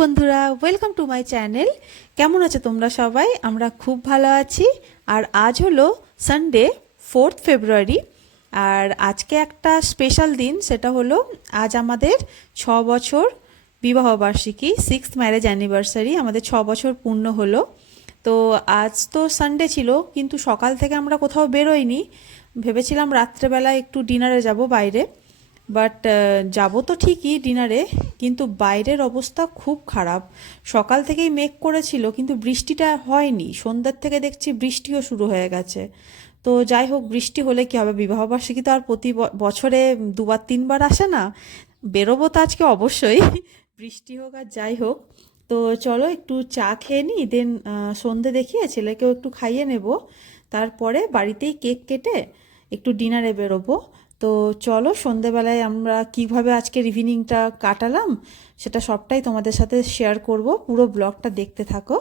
বন্ধুরা, welcome to my channel. কেমন আছো তোমরা সবাই? আমরা খুব ভালো আছি। আর আজ হলো সানডে 4th ফেব্রুয়ারি। আর আজকে একটা স্পেশাল দিন, সেটা হলো আজ আমাদের 6 বছর বিবাহবার্ষিকী, 6th ম্যারেজ অ্যানিভার্সারি। আমাদের 6 বছর পূর্ণ হলো। তো আজ তো সানডে ছিল, কিন্তু সকাল থেকে আমরা কোথাও বেরোইনি। ভেবেছিলাম রাত্রেবেলা একটু ডিনারে যাব বাইরে, বাট যাব তো ঠিকই ডিনারে, কিন্তু বাইরের অবস্থা খুব খারাপ। সকাল থেকেই মেঘ করেছিল, কিন্তু বৃষ্টিটা হয়নি। সন্ধ্যার থেকে দেখছি বৃষ্টিও শুরু হয়ে গেছে। তো যাই হোক, বৃষ্টি হলে কি হবে, বিবাহবার্ষিকী তো আর প্রতি বছরে দুবার তিনবার আসে না। বেরোবো তো আজকে অবশ্যই, বৃষ্টি হোক আর যাই হোক। তো চলো একটু চা খেয়ে নিই, দেন সন্ধে দেখিয়ে ছেলেকেও একটু খাইয়ে নেব। তারপরে বাড়িতেই কেক কেটে একটু ডিনারে বেরোবো। তো চলো, সন্ধেবেলায় আমরা কিভাবে আজকের ইভিনিংটা কাটালাম সেটা সবটাই তোমাদের সাথে শেয়ার করব। পুরো ব্লগটা দেখতে থাকো।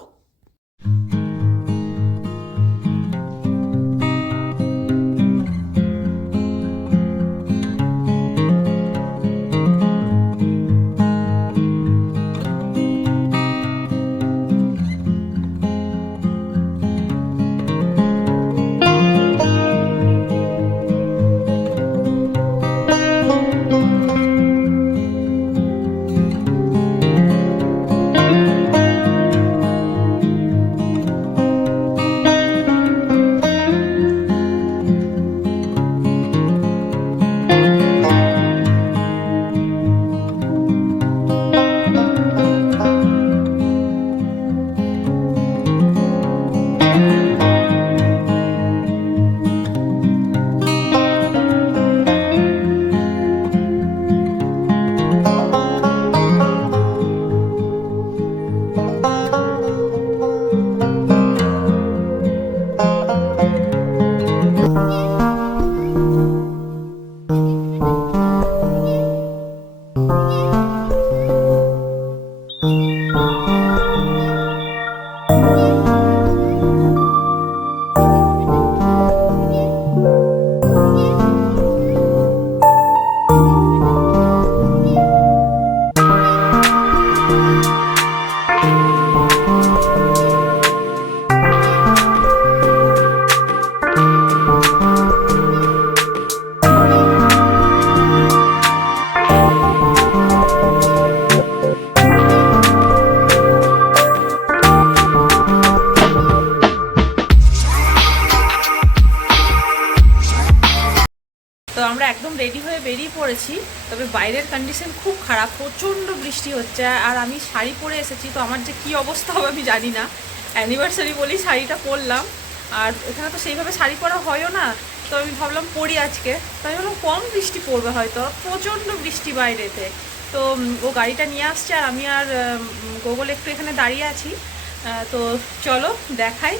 তো আমরা একদম রেডি হয়ে বেরিয়ে পড়েছি, তবে বাইরের কন্ডিশন খুব খারাপ, প্রচণ্ড বৃষ্টি হচ্ছে। আর আমি শাড়ি পরে এসেছি, তো আমার যে কী অবস্থা হবে আমি জানি না। অ্যানিভার্সারি বলেই শাড়িটা পরলাম, আর এখানে তো সেইভাবে শাড়ি পরা হয়ও না। তো আমি ভাবলাম পরি আজকে, তাই ভাবলাম কম বৃষ্টি পড়বে হয়তো, প্রচণ্ড বৃষ্টি বাইরেতে। তো ও গাড়িটা নিয়ে আসছে, আর আমি আর গোগল একটু এখানে দাঁড়িয়ে আছি। তো চলো দেখাই।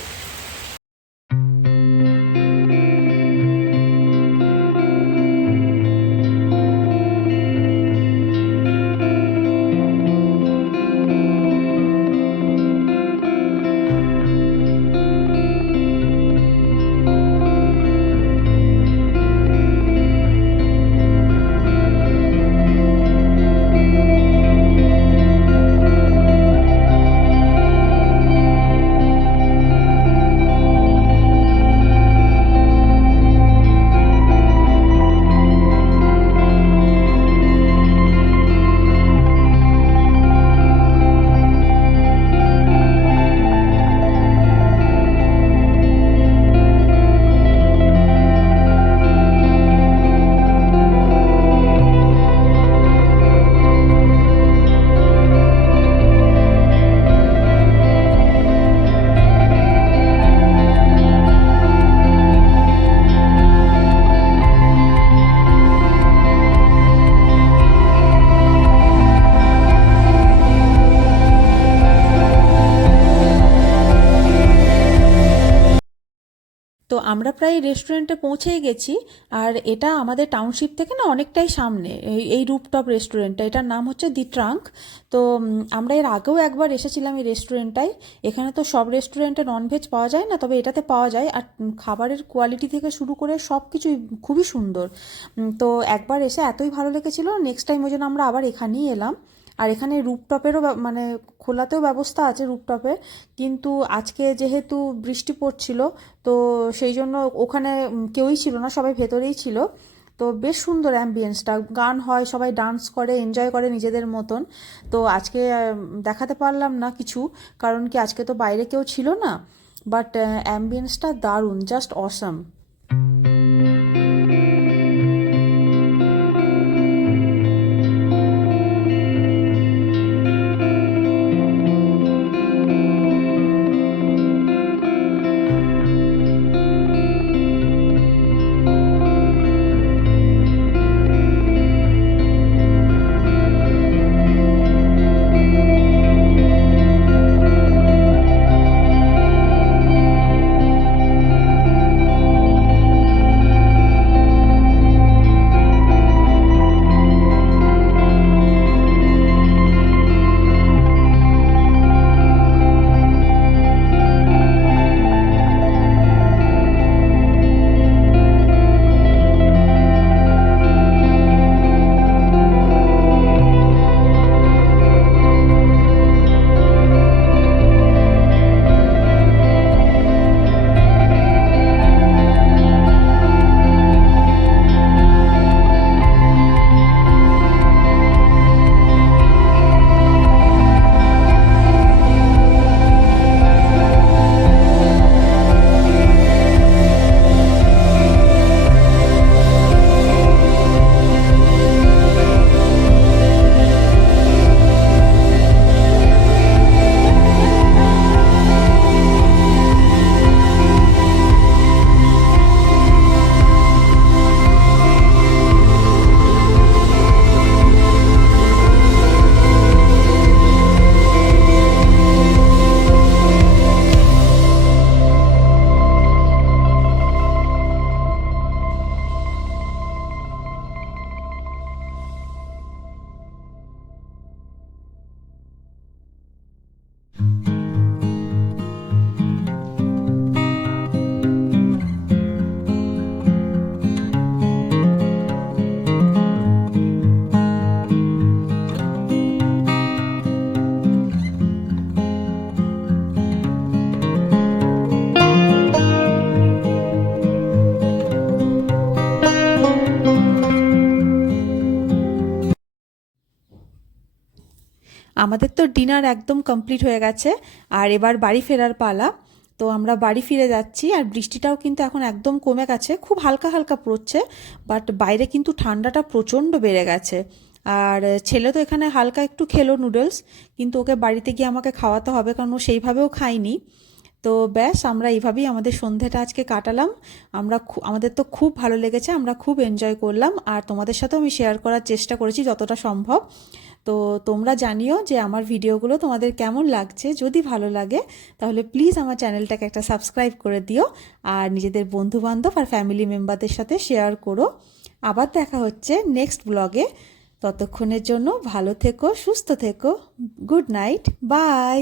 তো আমরা প্রায় রেস্টুরেন্টে পৌঁছেই গেছি। আর এটা আমাদের টাউনশিপ থেকে না অনেকটাই সামনে, এই রুপটপ রেস্টুরেন্টটা, এটার নাম হচ্ছে দি ট্রাঙ্ক। তো আমরা এর আগেও একবার এসেছিলাম এই রেস্টুরেন্টটায়। এখানে তো সব রেস্টুরেন্টে ননভেজ পাওয়া যায় না, তবে এটাতে পাওয়া যায়। আর খাবারের কোয়ালিটি থেকে শুরু করে সব কিছুই খুবই সুন্দর। তো একবার এসে এতই ভালো লেগেছিলো, নেক্সট টাইম ওই জন্য আমরা আবার এখানেই এলাম। আর এখানে রুপটপেরও মানে খোলাতেও ব্যবস্থা আছে রুপটপে, কিন্তু আজকে যেহেতু বৃষ্টি পড়ছিল তো সেই জন্য ওখানে কেউই ছিল না, সবাই ভেতরেই ছিল। তো বেশ সুন্দর অ্যাম্বিয়েন্সটা, গান হয়, সবাই ডান্স করে, এনজয় করে নিজেদের মতন। তো আজকে দেখাতে পারলাম না কিছু, কারণ কি আজকে তো বাইরে কেউ ছিল না, বাট অ্যাম্বিয়েন্সটা দারুণ, জাস্ট অসাম। আমাদের তো ডিনার একদম কমপ্লিট হয়ে গেছে, আর এবার বাড়ি ফেরার পালা। তো আমরা বাড়ি ফিরে যাচ্ছি, আর বৃষ্টিটাও কিন্তু এখন একদম কমে গেছে, খুব হালকা হালকা পড়ছে, বাট বাইরে কিন্তু ঠান্ডাটা প্রচণ্ড বেড়ে গেছে। আর ছেলে তো এখানে হালকা একটু খেলো নুডলস, কিন্তু ওকে বাড়িতে গিয়ে আমাকে খাওয়াতে হবে, কারণ ও সেইভাবেও খায়নি। তো ব্যাস, আমরা এইভাবেই আমাদের সন্ধেটা আজকে কাটালাম। আমাদের তো খুব ভালো লেগেছে, আমরা খুব এনজয় করলাম, আর তোমাদের সাথেও আমি শেয়ার করার চেষ্টা করেছি যতটা সম্ভব। তো তোমরা জানিও যে আমার ভিডিওগুলো তোমাদের কেমন লাগছে। যদি ভালো লাগে তাহলে প্লিজ আমার চ্যানেলটাকে একটা সাবস্ক্রাইব করে দিও, আর নিজেদের বন্ধুবান্ধব আর ফ্যামিলি মেম্বারদের সাথে শেয়ার করো। আবার দেখা হচ্ছে নেক্সট ব্লগে। ততক্ষণের জন্য ভালো থেকো, সুস্থ থেকো। Good night, by.